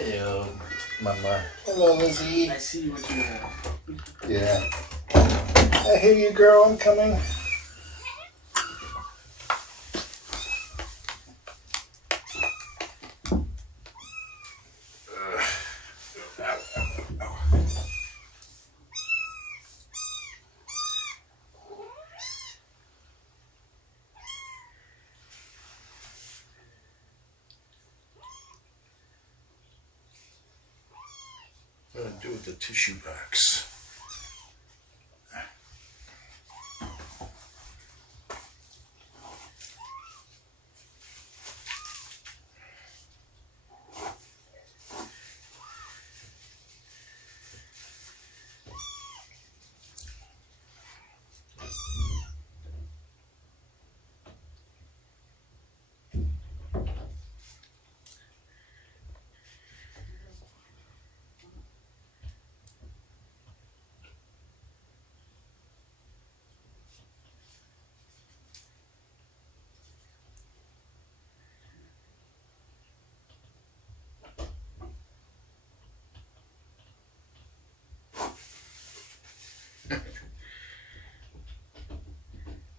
Hello, Mama. Hello, Lizzie. I see what you have. Yeah. I hear you, girl. I'm coming. What do I do with the tissue box?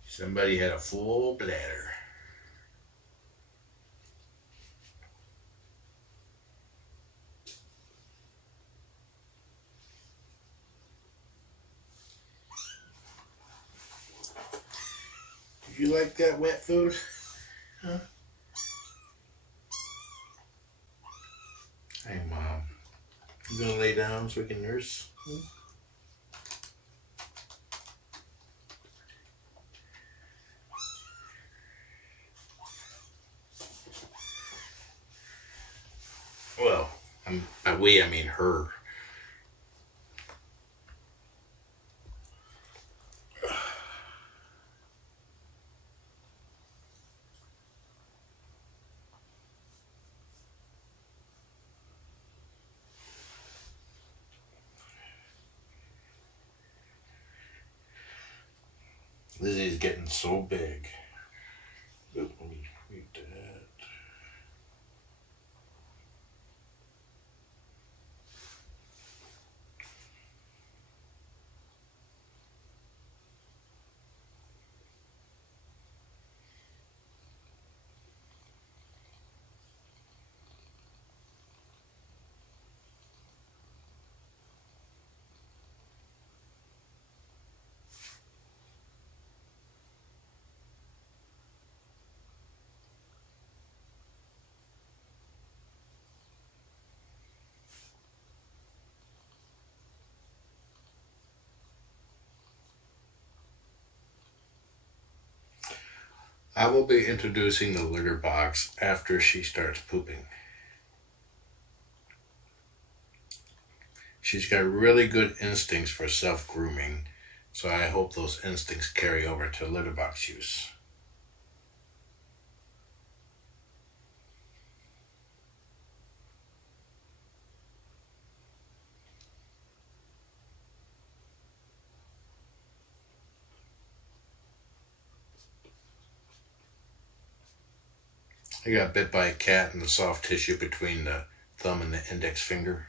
Somebody had a full bladder. Do you like that wet food? Huh? Hey, Mom. You gonna lay down so we can nurse? Well, by we, I mean her. Lizzie's getting so big. Let me read that. I will be introducing the litter box after she starts pooping. She's got really good instincts for self-grooming, so I hope those instincts carry over to litter box use. I got bit by a cat in the soft tissue between the thumb and the index finger.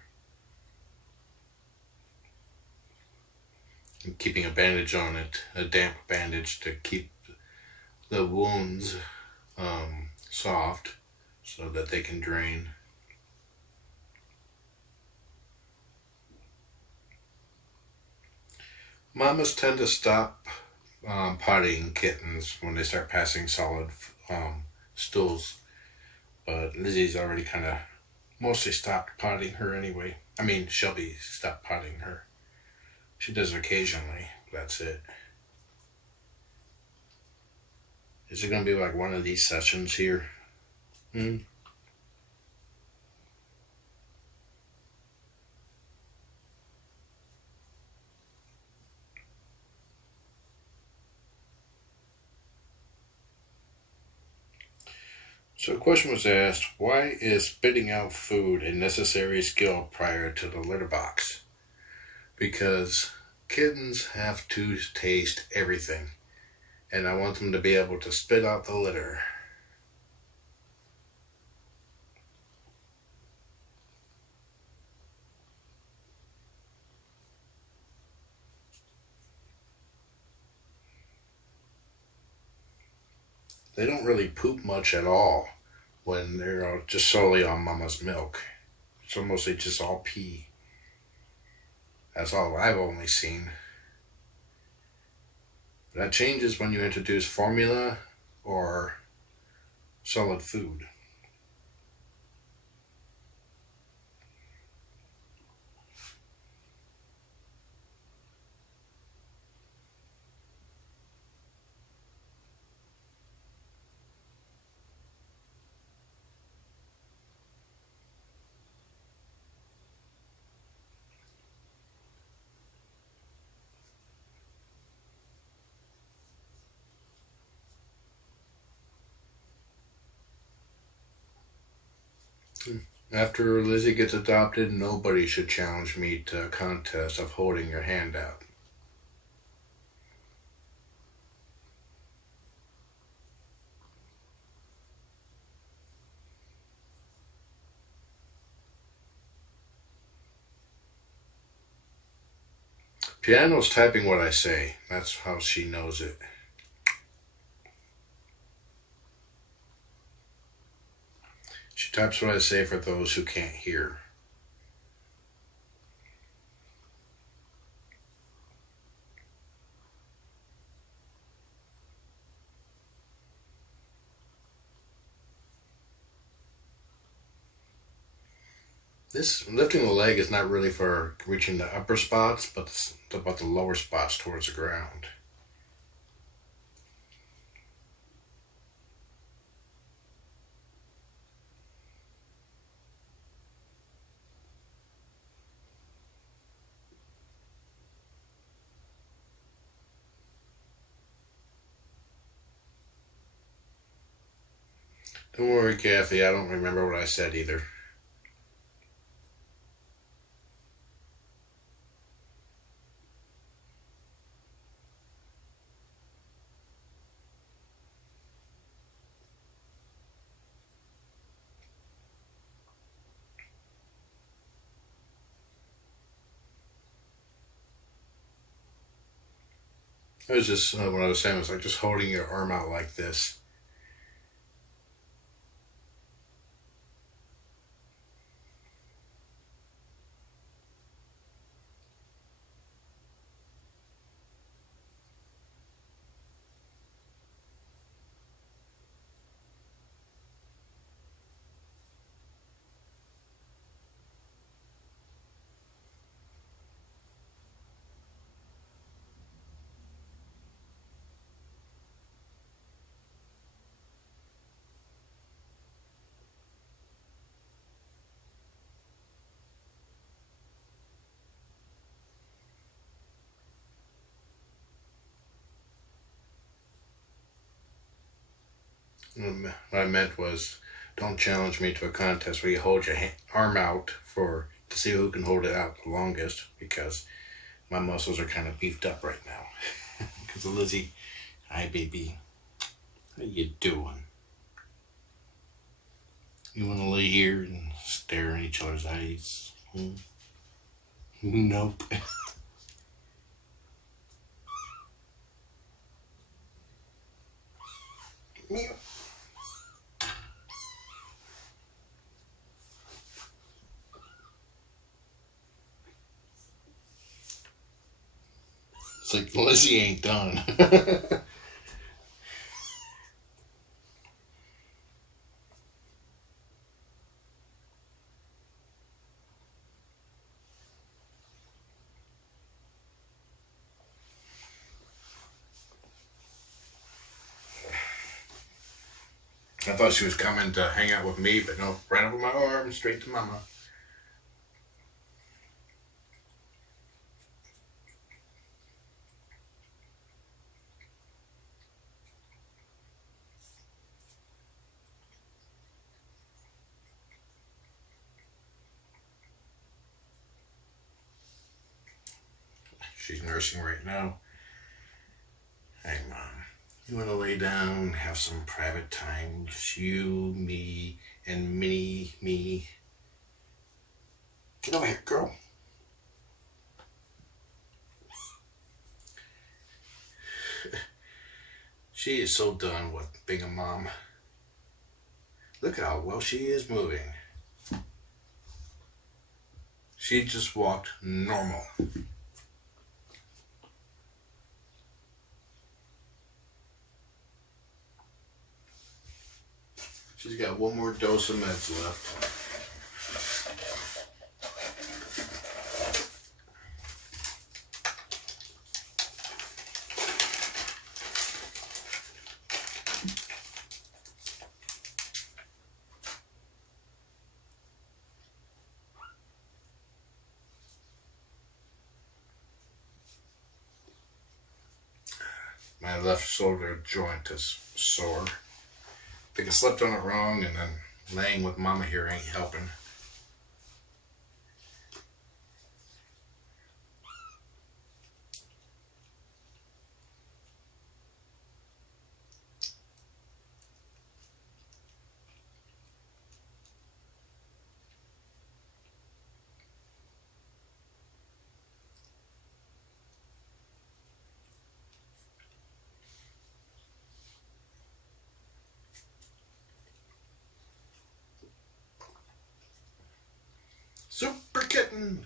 I'm keeping a bandage on it, a damp bandage to keep the wounds soft so that they can drain. Mamas tend to stop pottying kittens when they start passing solid stools. But Lizzie's already kind of mostly stopped potting her anyway. I mean, Shelby stopped potting her. She does it occasionally. That's it. Is it going to be like one of these sessions here? So a question was asked, why is spitting out food a necessary skill prior to the litter box? Because kittens have to taste everything, and I want them to be able to spit out the litter. they don't really poop much at all when they're just solely on mama's milk. It's mostly just all pee. That's all I've only seen. That changes when you introduce formula or solid food. After Lizzie gets adopted, nobody should challenge me to a contest of holding your hand out. Piano's typing what I say. That's how she knows it. She types what I say for those who can't hear. This lifting the leg is not really for reaching the upper spots, but it's about the lower spots towards the ground. Don't worry, Kathy, I don't remember what I said either. It was just, what I was saying was like just holding your arm out like this. What I meant was, don't challenge me to a contest where you hold your arm out to see who can hold it out the longest, because my muscles are kind of beefed up right now. Because of Lizzie. Hi, baby. How you doing? You want to lay here and stare in each other's eyes? Nope. Meow. It's like Lizzie ain't done. I thought she was coming to hang out with me, but no, right over my arm, straight to mama. She's nursing right now. Hey, Mom. You want to lay down, have some private time? Just you, me, and me. Get over here, girl. She is so done with being a mom. Look at how well she is moving. She just walked normal. She's got one more dose of meds left. My left shoulder joint is sore. I think I slept on it wrong, and then laying with Mama here ain't helping. Super kitten!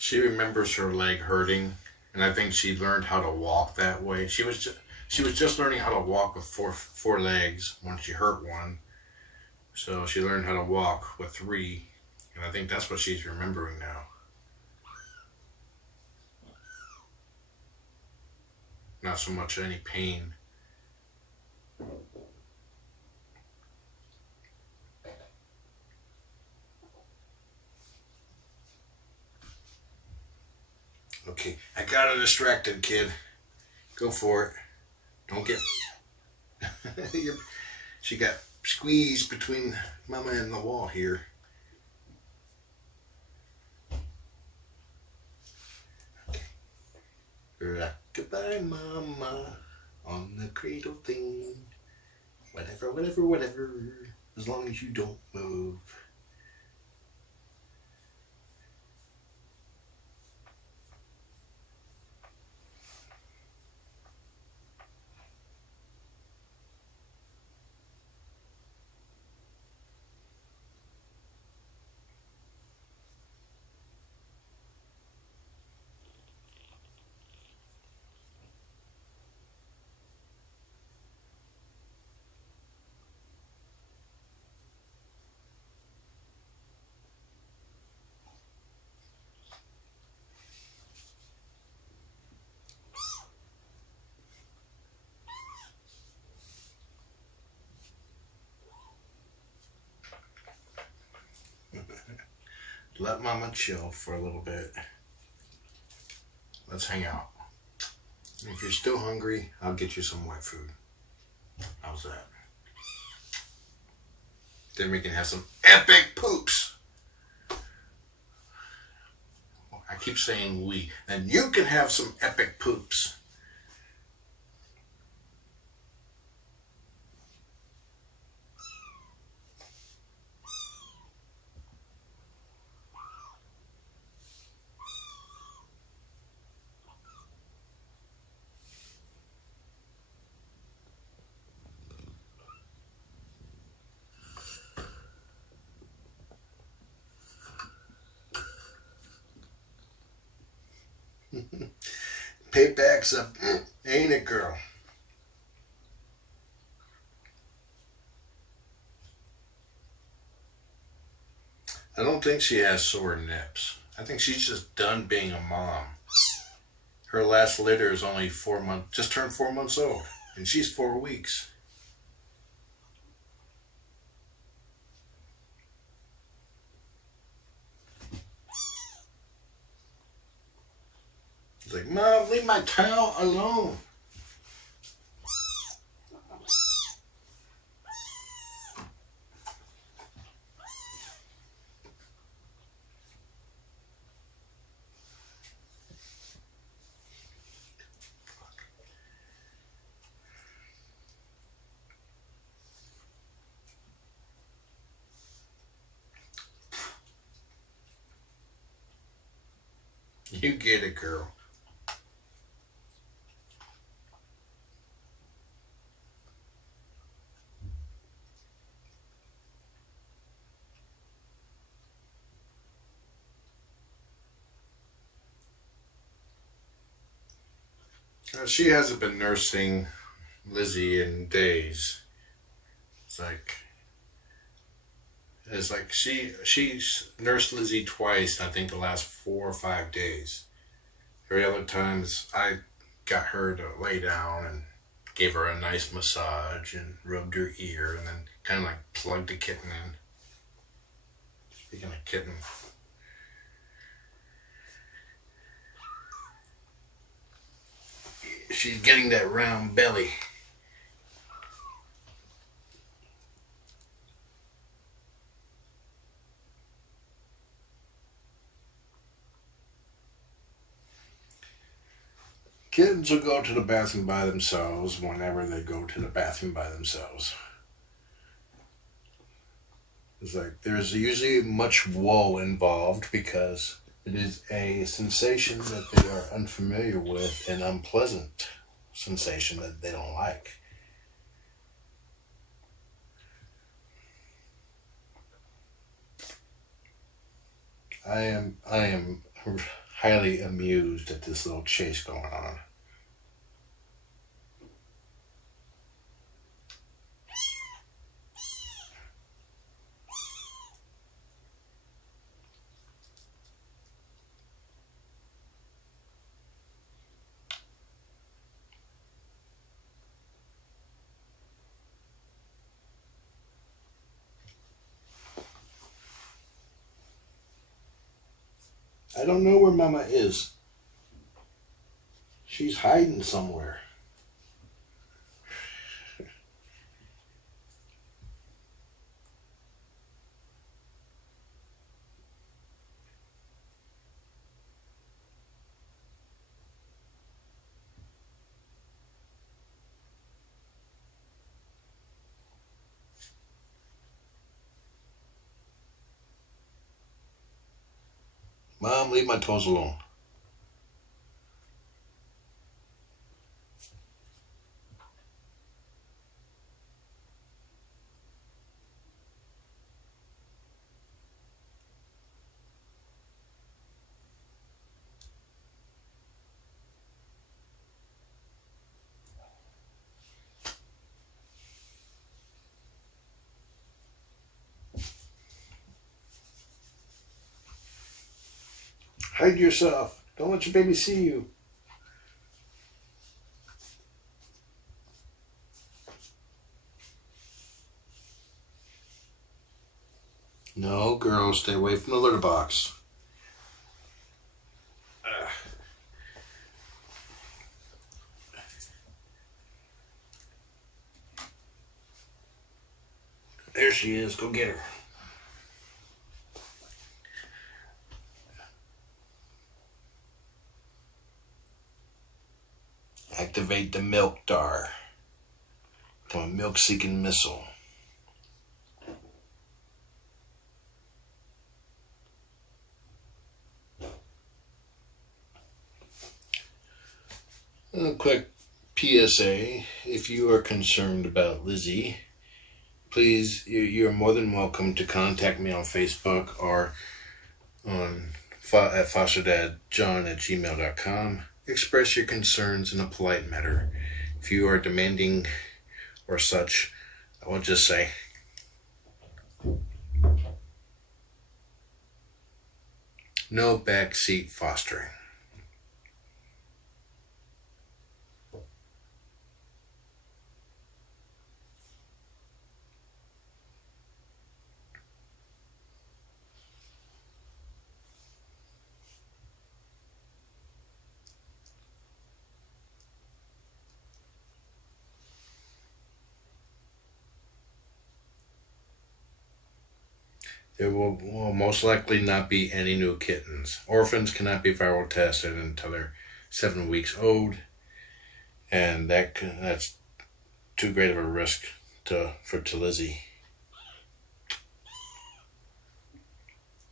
She remembers her leg hurting, and I think she learned how to walk that way. She was just learning how to walk with four legs when she hurt one. So she learned how to walk with three, and I think that's what she's remembering now. Not so much any pain. Okay, I got her distracted, kid. Go for it. Don't get... She got squeezed between Mama and the wall here. Okay. Rock-a-bye, Mama, on the cradle thing. Whatever, whatever, whatever. As long as you don't move. Let Mama chill for a little bit. Let's hang out. If you're still hungry, I'll get you some wet food. How's that? Then we can have some epic poops. I keep saying we. And you can have some epic poops. Payback's up, ain't it, girl? I don't think she has sore nips. I think she's just done being a mom. Her last litter is only 4 months, just turned 4 months old, and she's 4 weeks. like, Mom, leave my towel alone. You get it, girl. She hasn't been nursing Lizzie in days. It's like she's nursed Lizzie twice. I think the last 4 or 5 days. Every other times I got her to lay down and gave her a nice massage and rubbed her ear and then kind of like plugged the kitten in. Speaking of kitten, she's getting that round belly. Kids will go to the bathroom by themselves whenever they go to the bathroom by themselves. It's like there's usually much woe involved because it is a sensation that they are unfamiliar with, an unpleasant sensation that they don't like. I am highly amused at this little chase going on. I don't know where Mama is. She's hiding somewhere. Mom, leave my toes alone. Hide yourself. Don't let your baby see you. No, girl, stay away from the litter box. There she is. Go get her. Activate the milk dar. Become a milk-seeking missile. A quick PSA. If you are concerned about Lizzie, please, you're more than welcome to contact me on Facebook or on at fosterdadjohn@gmail.com. Express your concerns in a polite manner. If you are demanding or such, I will just say, no backseat fostering. There will most likely not be any new kittens. Orphans cannot be viral tested until they're 7 weeks old, and that's too great of a risk for Lizzie.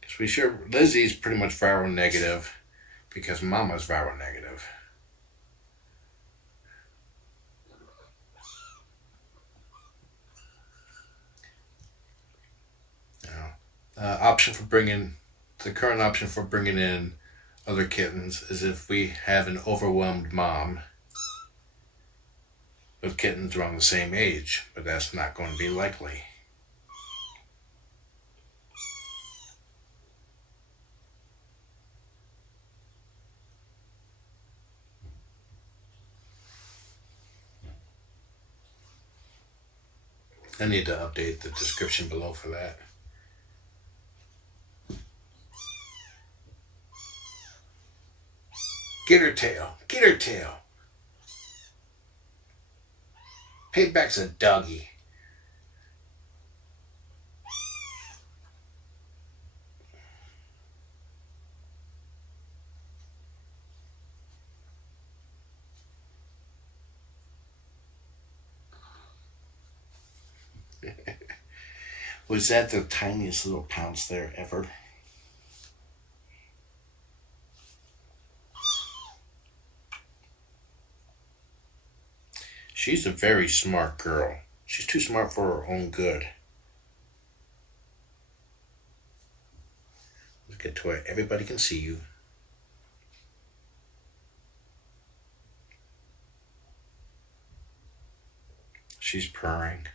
Because we sure Lizzie's pretty much viral negative because Mama's viral negative. The current option for bringing in other kittens is if we have an overwhelmed mom with kittens around the same age, but that's not going to be likely. I need to update the description below for that. Get her tail. Get her tail. Payback's a doggy. Was that the tiniest little pounce there ever? She's a very smart girl. She's too smart for her own good. Let's get to where everybody can see you. She's purring.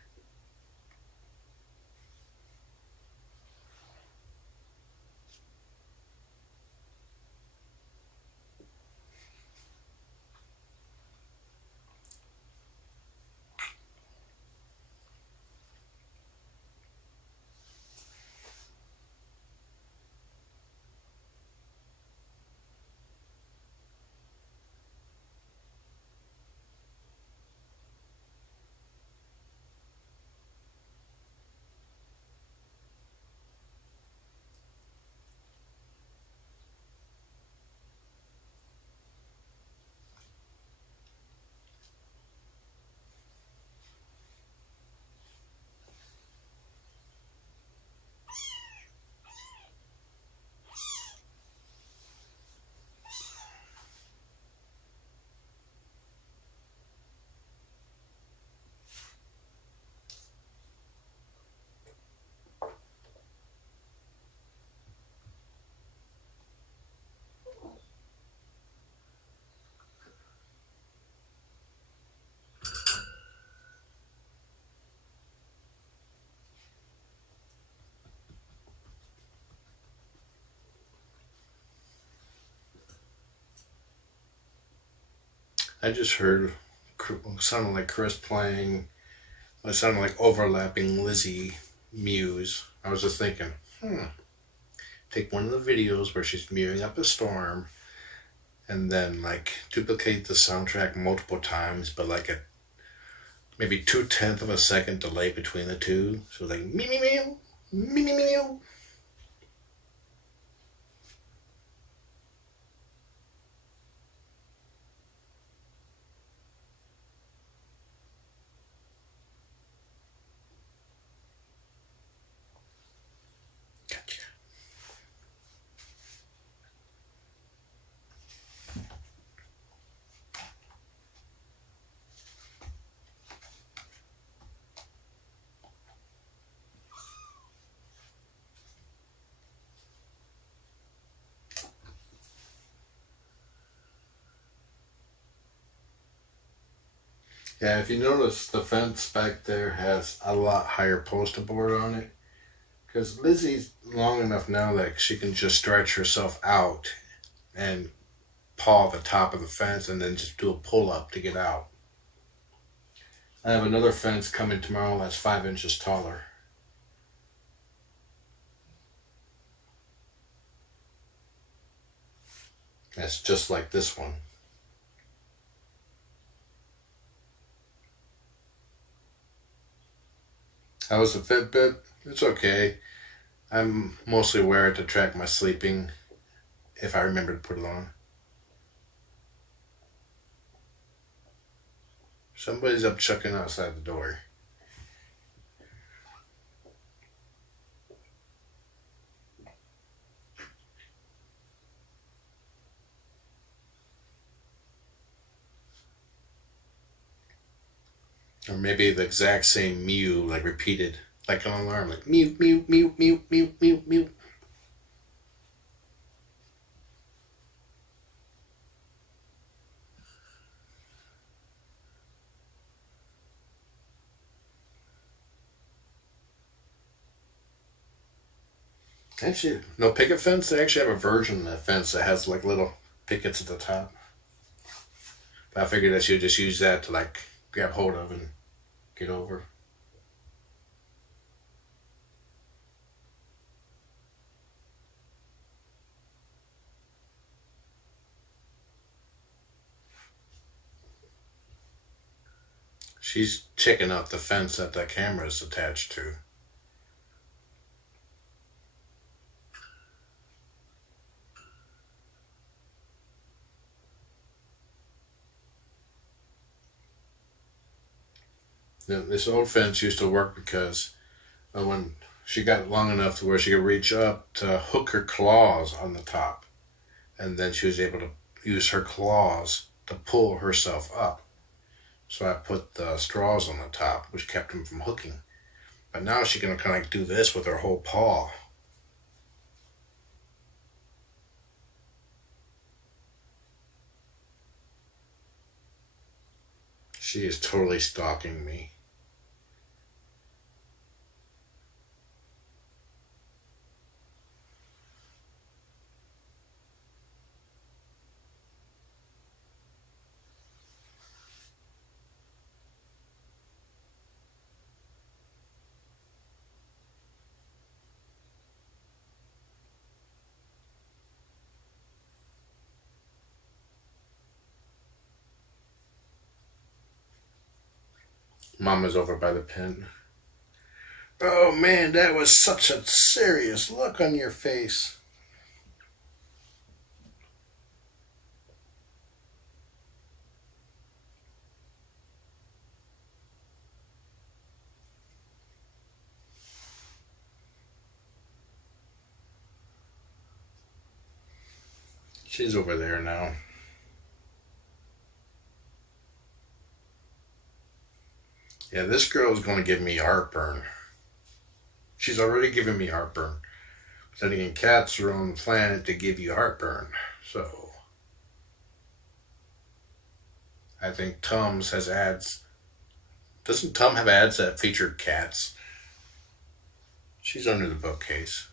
I just heard sounded like Chris playing. It sounded like overlapping Lizzie mews. I was just thinking, take one of the videos where she's mewing up a storm, and then like duplicate the soundtrack multiple times, but like a maybe 2/10 of a second delay between the two. So like me me meow, me me meow. Yeah, if you notice, the fence back there has a lot higher poster board on it. Because Lizzie's long enough now that she can just stretch herself out and paw the top of the fence and then just do a pull up to get out. I have another fence coming tomorrow that's 5 inches taller. That's just like this one. How was the Fitbit? It's okay. I'm mostly wear it to track my sleeping if I remember to put it on. Somebody's up chucking outside the door. Or maybe the exact same mew, like repeated, like an alarm, like mew, mew, mew, mew, mew, mew, mew. Actually, no picket fence. They actually have a version of that fence that has like little pickets at the top. But I figured that you'd just use that to like grab hold of and get over. She's checking out the fence that the camera is attached to. This old fence used to work because when she got long enough to where she could reach up to hook her claws on the top, and then she was able to use her claws to pull herself up. So I put the straws on the top, which kept them from hooking. But now she can kind of like do this with her whole paw. She is totally stalking me. Mama's over by the pen. Oh man, that was such a serious look on your face. She's over there now. Yeah, this girl is going to give me heartburn. She's already given me heartburn. But then again, cats are on the planet to give you heartburn. So, I think Tums has ads. Doesn't Tum have ads that feature cats? She's under the bookcase.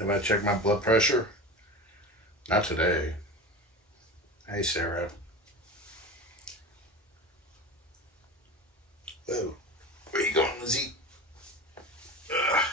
Have I checked my blood pressure? Not today. Hey, Sarah. Whoa. Where you going, Lizzie? Ugh.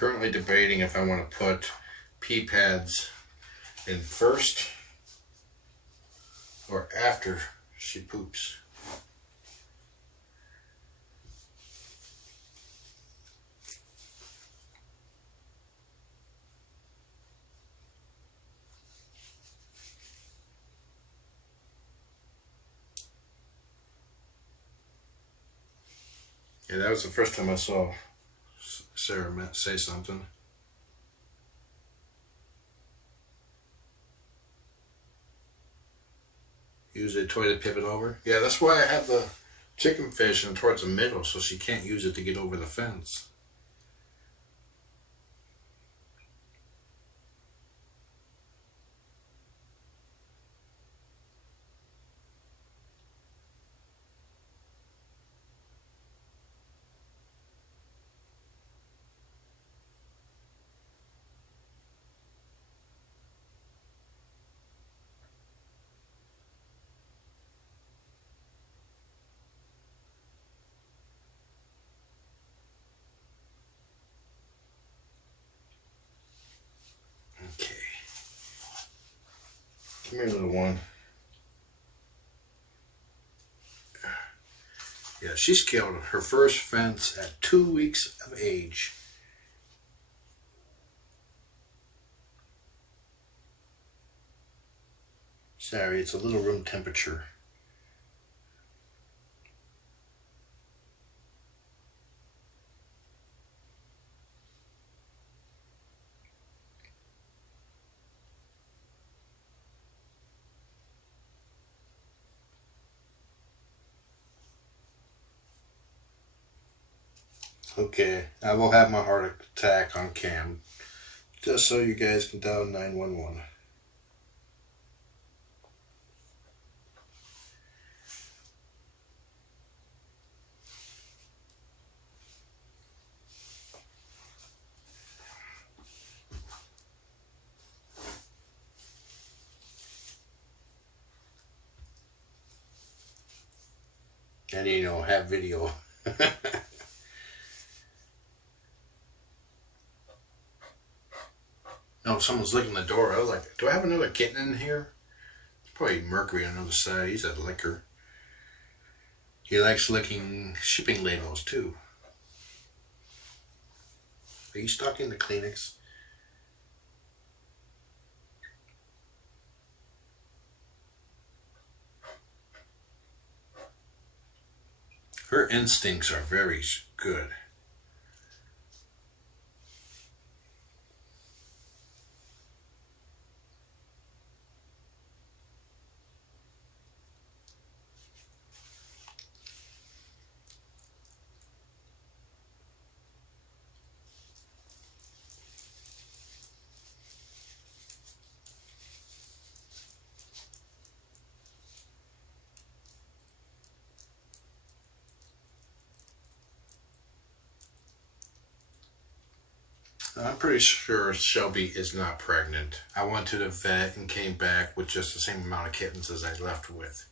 currently debating if I want to put pee pads in first or after she poops. Yeah, that was the first time I saw Sarah say something. Use a toilet pivot over. Yeah, that's why I have the chicken fish in towards the middle, so she can't use it to get over the fence. Okay. Come here, little one. Yeah, she scaled her first fence at 2 weeks of age. Sorry, it's a little room temperature. Okay, I will have my heart attack on cam, just so you guys can dial 911. And have video. No, someone's licking the door. I was like, do I have another kitten in here? It's probably Mercury on the other side. He's a licker. He likes licking shipping labels too. Are you stocking the Kleenex? Her instincts are very good. I'm pretty sure Shelby is not pregnant. I went to the vet and came back with just the same amount of kittens as I left with.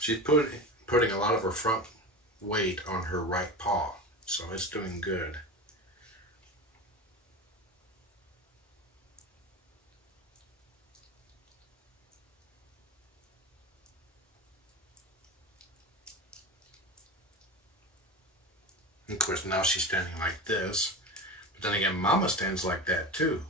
She's putting a lot of her front weight on her right paw, so it's doing good. Of course, now she's standing like this. But then again, Mama stands like that too.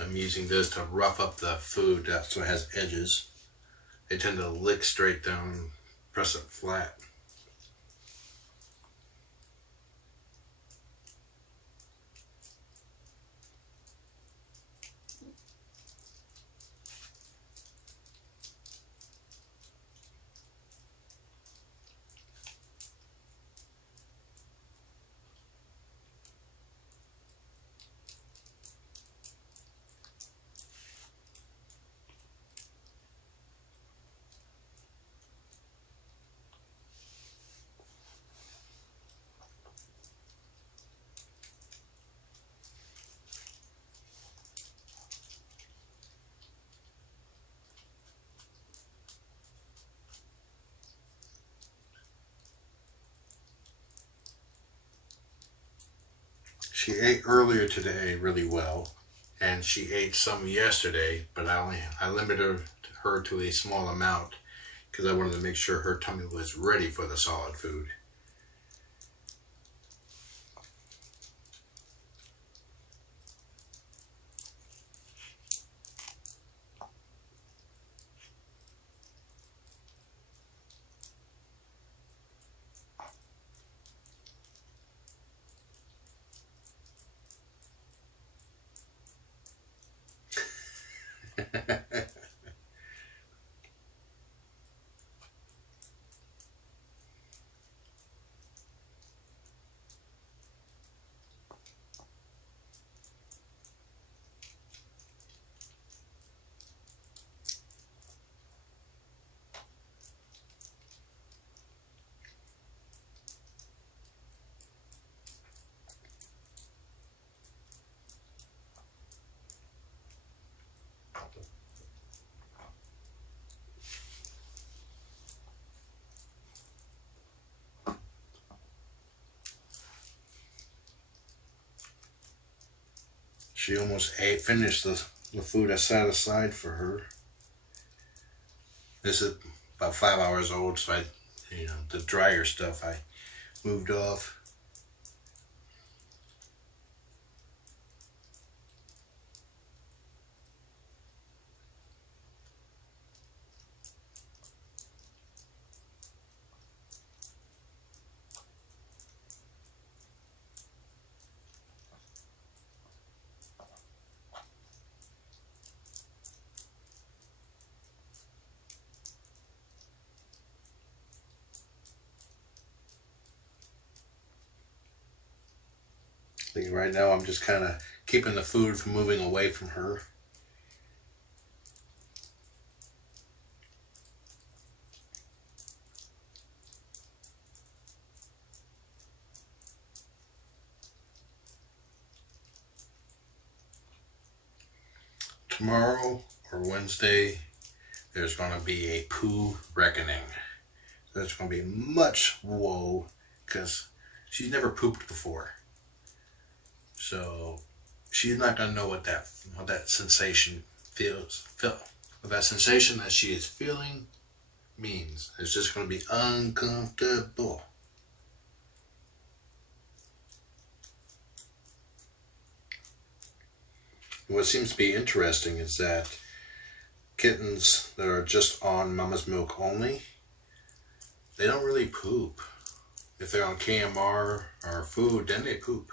I'm using this to rough up the food so it has edges. they tend to lick straight down, press it flat. She ate earlier today really well, and she ate some yesterday, but I limited her to a small amount because I wanted to make sure her tummy was ready for the solid food. She almost finished the food I set aside for her. This is about 5 hours old, so the drier stuff I moved off. I think right now I'm just kind of keeping the food from moving away from her. Tomorrow or Wednesday, there's going to be a poo reckoning. There's going to be much woe because she's never pooped before. So she's not going to know what that sensation what that sensation that she is feeling means. It's just going to be uncomfortable. What seems to be interesting is that kittens that are just on mama's milk only, they don't really poop. If they're on KMR or food, then they poop.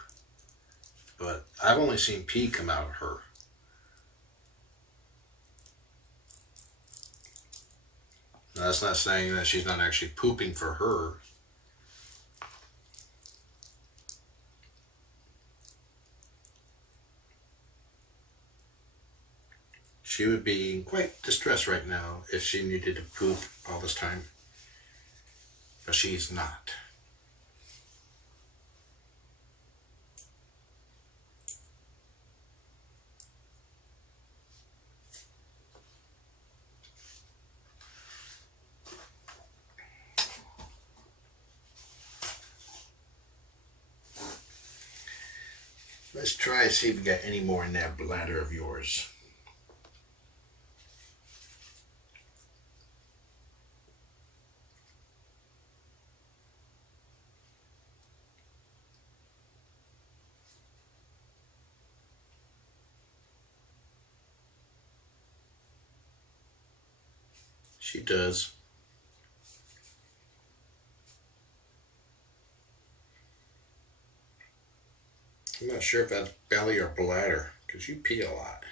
But I've only seen pee come out of her. Now, that's not saying that she's not actually pooping for her. She would be quite distressed right now if she needed to poop all this time. But she's not. Let's try to see if we got any more in that bladder of yours. She does. I'm not sure if that's belly or bladder, because you pee a lot.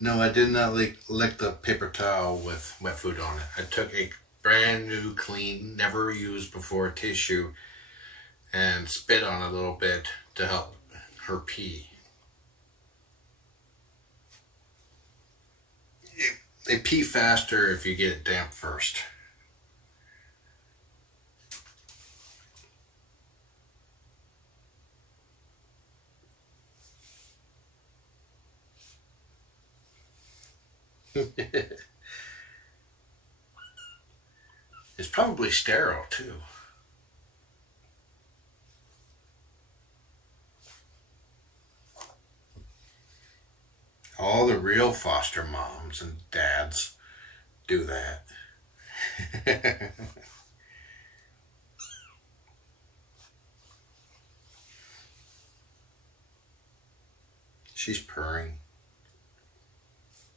No, I did not lick the paper towel with wet food on it. I took a brand new, clean, never used before tissue and spit on it a little bit to help her pee. They pee faster if you get it damp first. It's probably sterile too. All the real foster moms and dads do that. She's purring.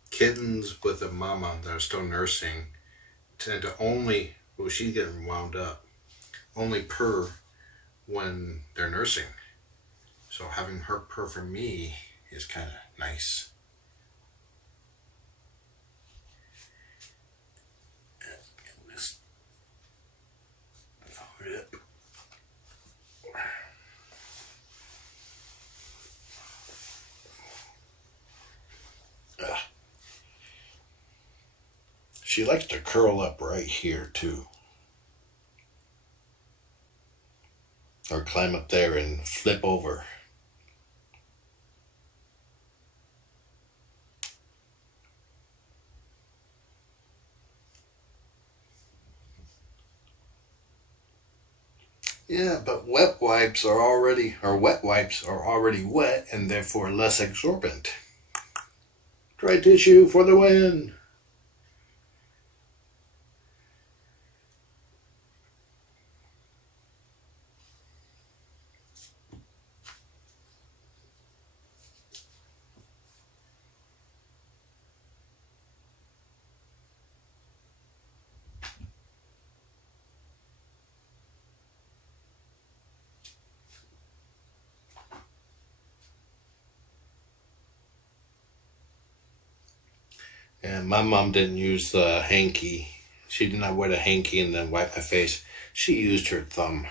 Kittens with a mama that are still nursing tend to only, well, she's getting wound up, only purr when they're nursing. So having her purr for me is kind of nice. She likes to curl up right here too. Or climb up there and flip over. Yeah, but wet wipes are already wet and therefore less absorbent. Dry tissue for the win. And my mom didn't use the hanky. She did not wear the hanky and then wipe my face. She used her thumb.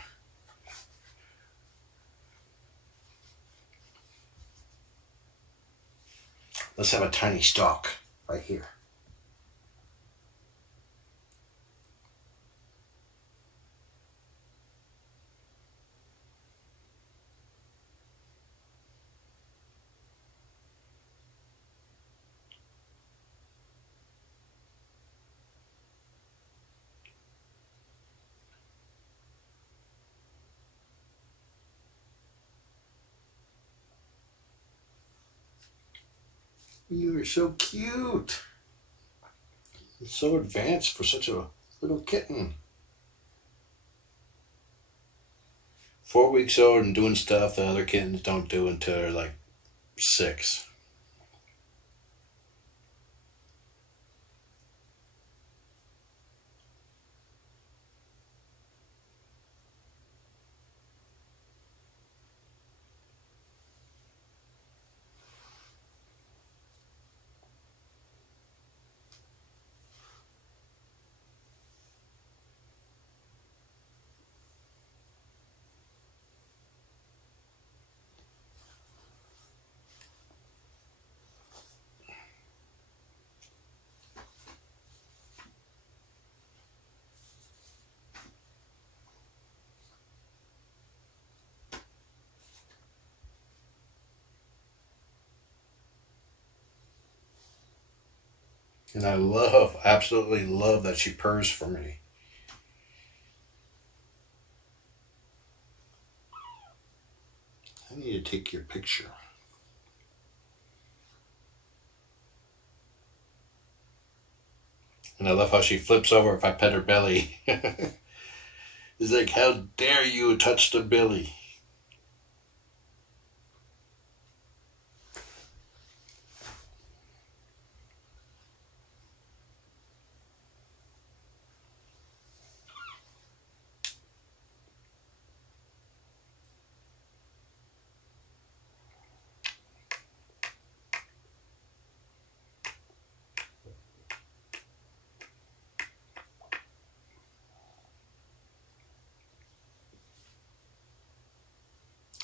Let's have a tiny stalk right here. You are so cute. It's so advanced for such a little kitten. 4 weeks old and doing stuff that other kittens don't do until they're like 6. And I absolutely love that she purrs for me. I need to take your picture. And I love how she flips over if I pet her belly. It's like, how dare you touch the belly?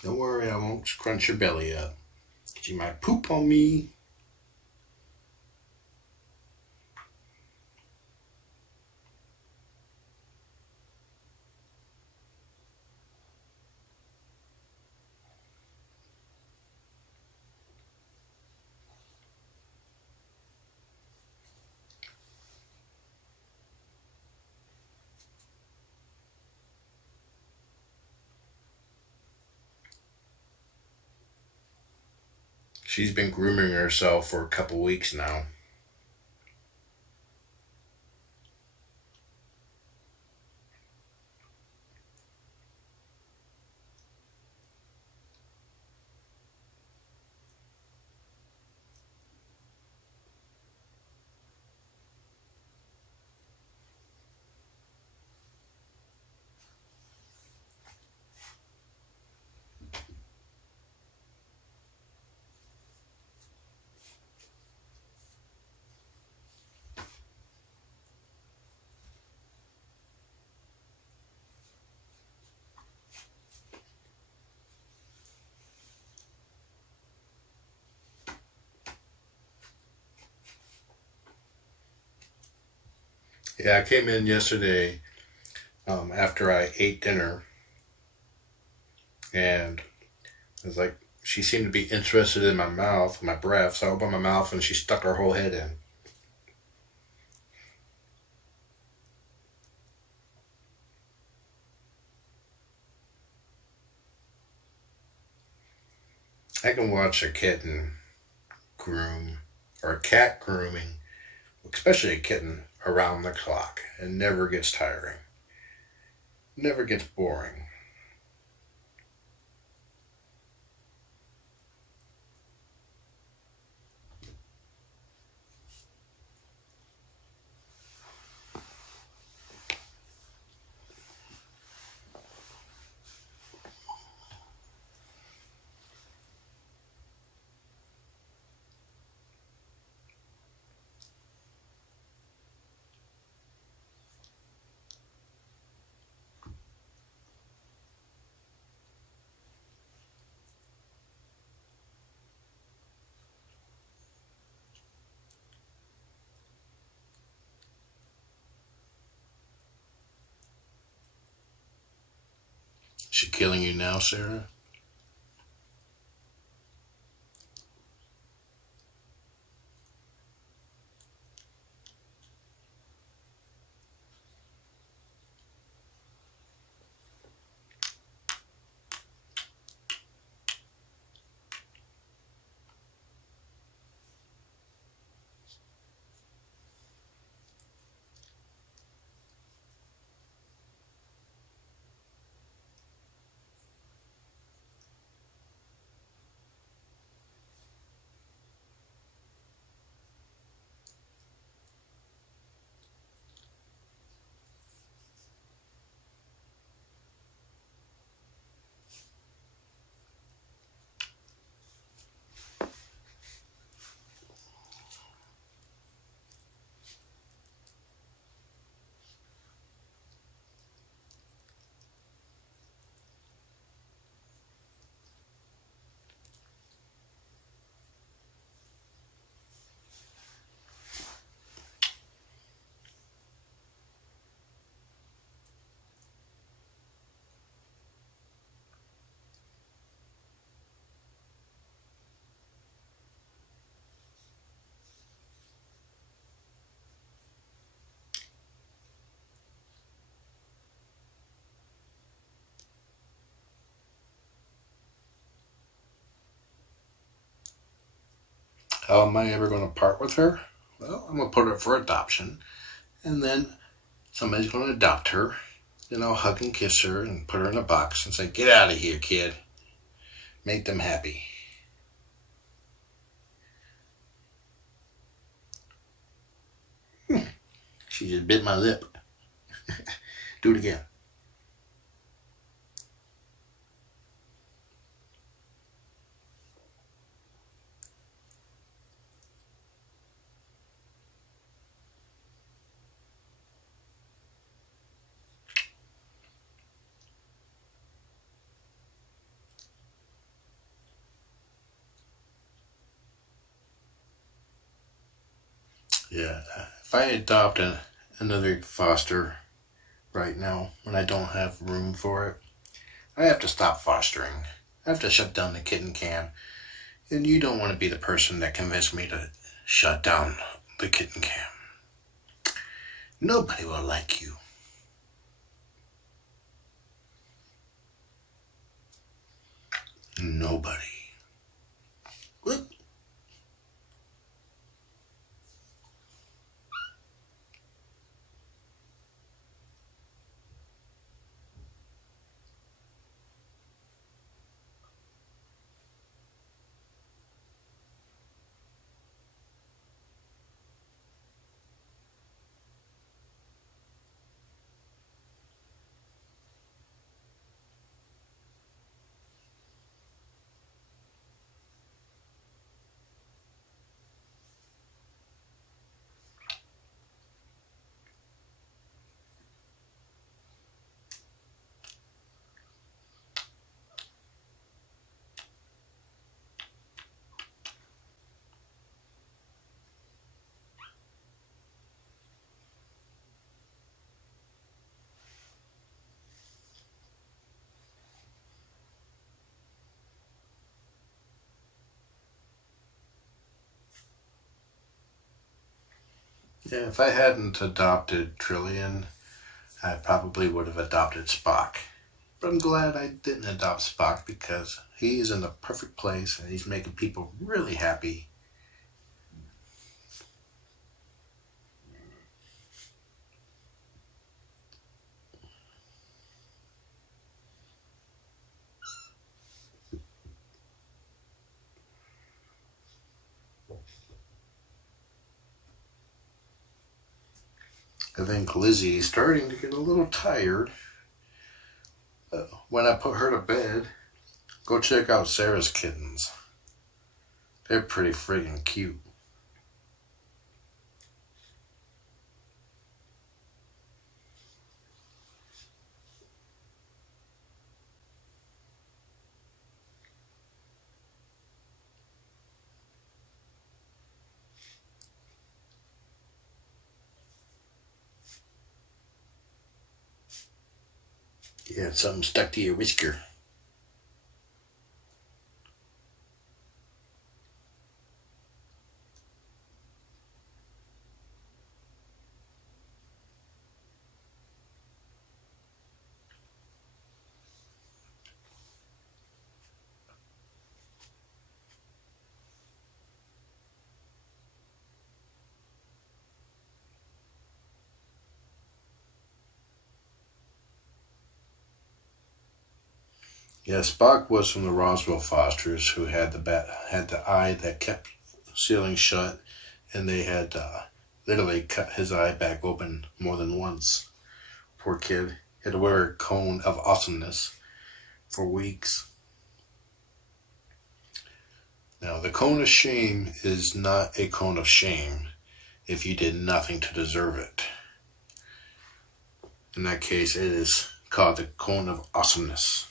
Don't worry, I won't scrunch your belly up. She might poop on me. She's been grooming herself for a couple weeks now. Yeah, I came in yesterday after I ate dinner, and it was like she seemed to be interested in my mouth, my breath. So I opened my mouth, and she stuck her whole head in. I can watch a kitten groom or a cat grooming, especially a kitten, around the clock. It never gets tiring, never gets boring. Is she killing you now, Sarah? How am I ever going to part with her? Well, I'm going to put her up for adoption, and then somebody's going to adopt her. Then I'll hug and kiss her and put her in a box and say, "Get out of here, kid." Make them happy. She just bit my lip. Do it again. Yeah, if I adopt another foster right now when I don't have room for it, I have to stop fostering. I have to shut down the kitten cam. And you don't want to be the person that convinced me to shut down the kitten cam. Nobody will like you. Nobody. What? Yeah, if I hadn't adopted Trillian, I probably would have adopted Spock. But I'm glad I didn't adopt Spock because he is in the perfect place and he's making people really happy. I think Lizzie is starting to get a little tired. When I put her to bed, go check out Sarah's kittens. They're pretty friggin' cute. You had something stuck to your whisker. Yeah, Spock was from the Roswell Fosters, who had the eye that kept sealing shut, and they had literally cut his eye back open more than once. Poor kid. He had to wear a cone of awesomeness for weeks. Now, the cone of shame is not a cone of shame if you did nothing to deserve it. In that case, it is called the cone of awesomeness.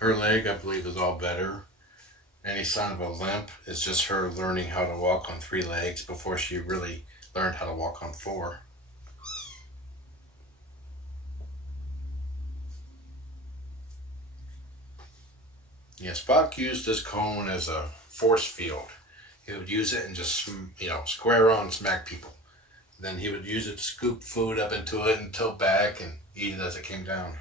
Her leg, I believe, is all better. Any sign of a limp is just her learning how to walk on 3 legs before she really learned how to walk on 4. Yeah, Spock used this cone as a force field. He would use it and just, square on smack people. Then he would use it to scoop food up into it and tilt back and eat it as it came down.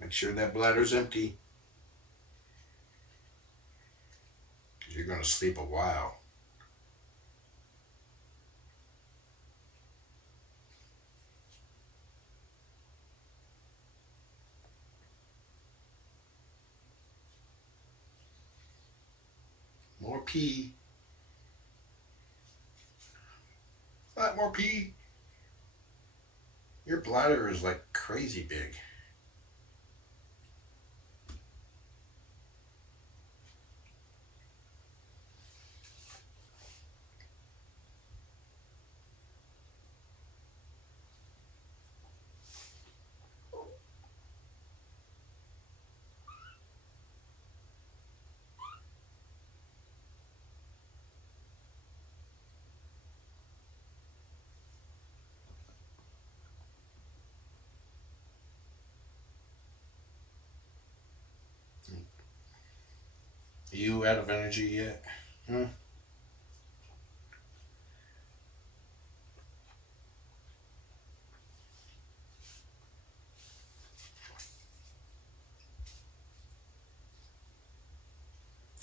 Make sure that bladder's empty, because you're going to sleep a while. More pee. A lot more pee. Your bladder is like crazy big. Are you out of energy yet? Hmm?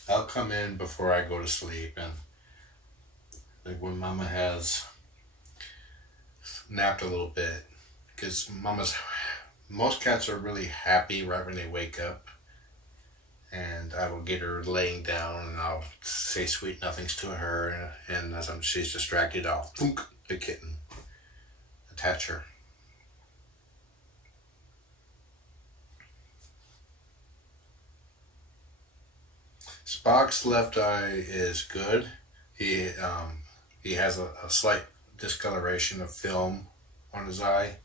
I'll come in before I go to sleep, and like when Mama has napped a little bit, because most cats are really happy right when they wake up, and I will get her laying down and I'll say sweet nothings to her, and as she's distracted, I'll thunk the kitten, attach her. Spock's left eye is good. He has a slight discoloration of film on his eye,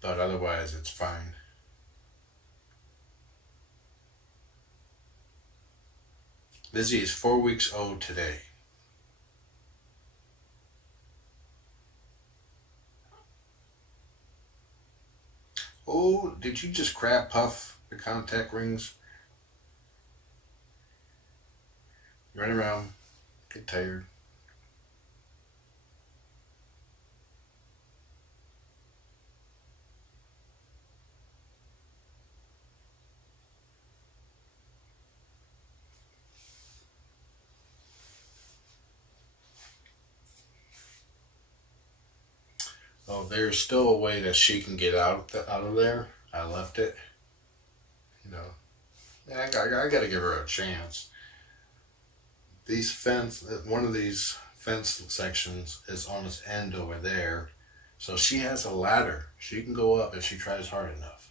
but otherwise it's fine. Lizzie is 4 weeks old today. Oh, did you just crab puff the contact rings? Run around, get tired. Oh, there's still a way that she can get out of there. I left it. You know, I gotta give her a chance. One of these fence sections is on its end over there, so she has a ladder. She can go up if she tries hard enough.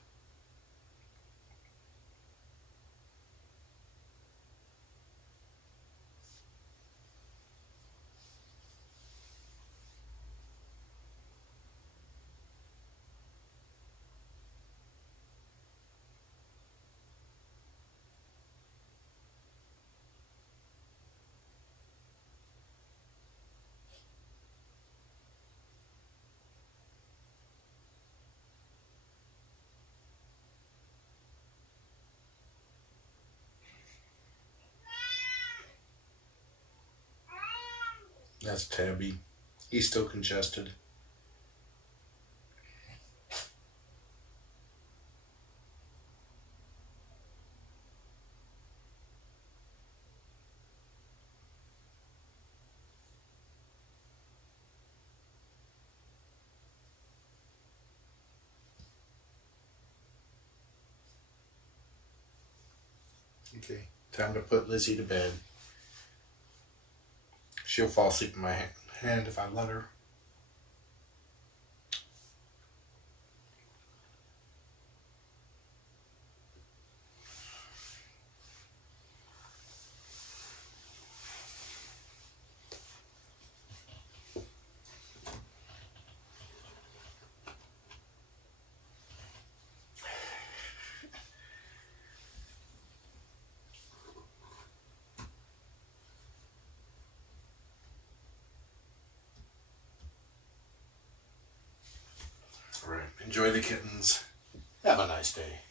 That's Tabby. He's still congested. Okay, time to put Lizzie to bed. She'll fall asleep in my And if I let her. All right, enjoy the kittens. Have a nice day.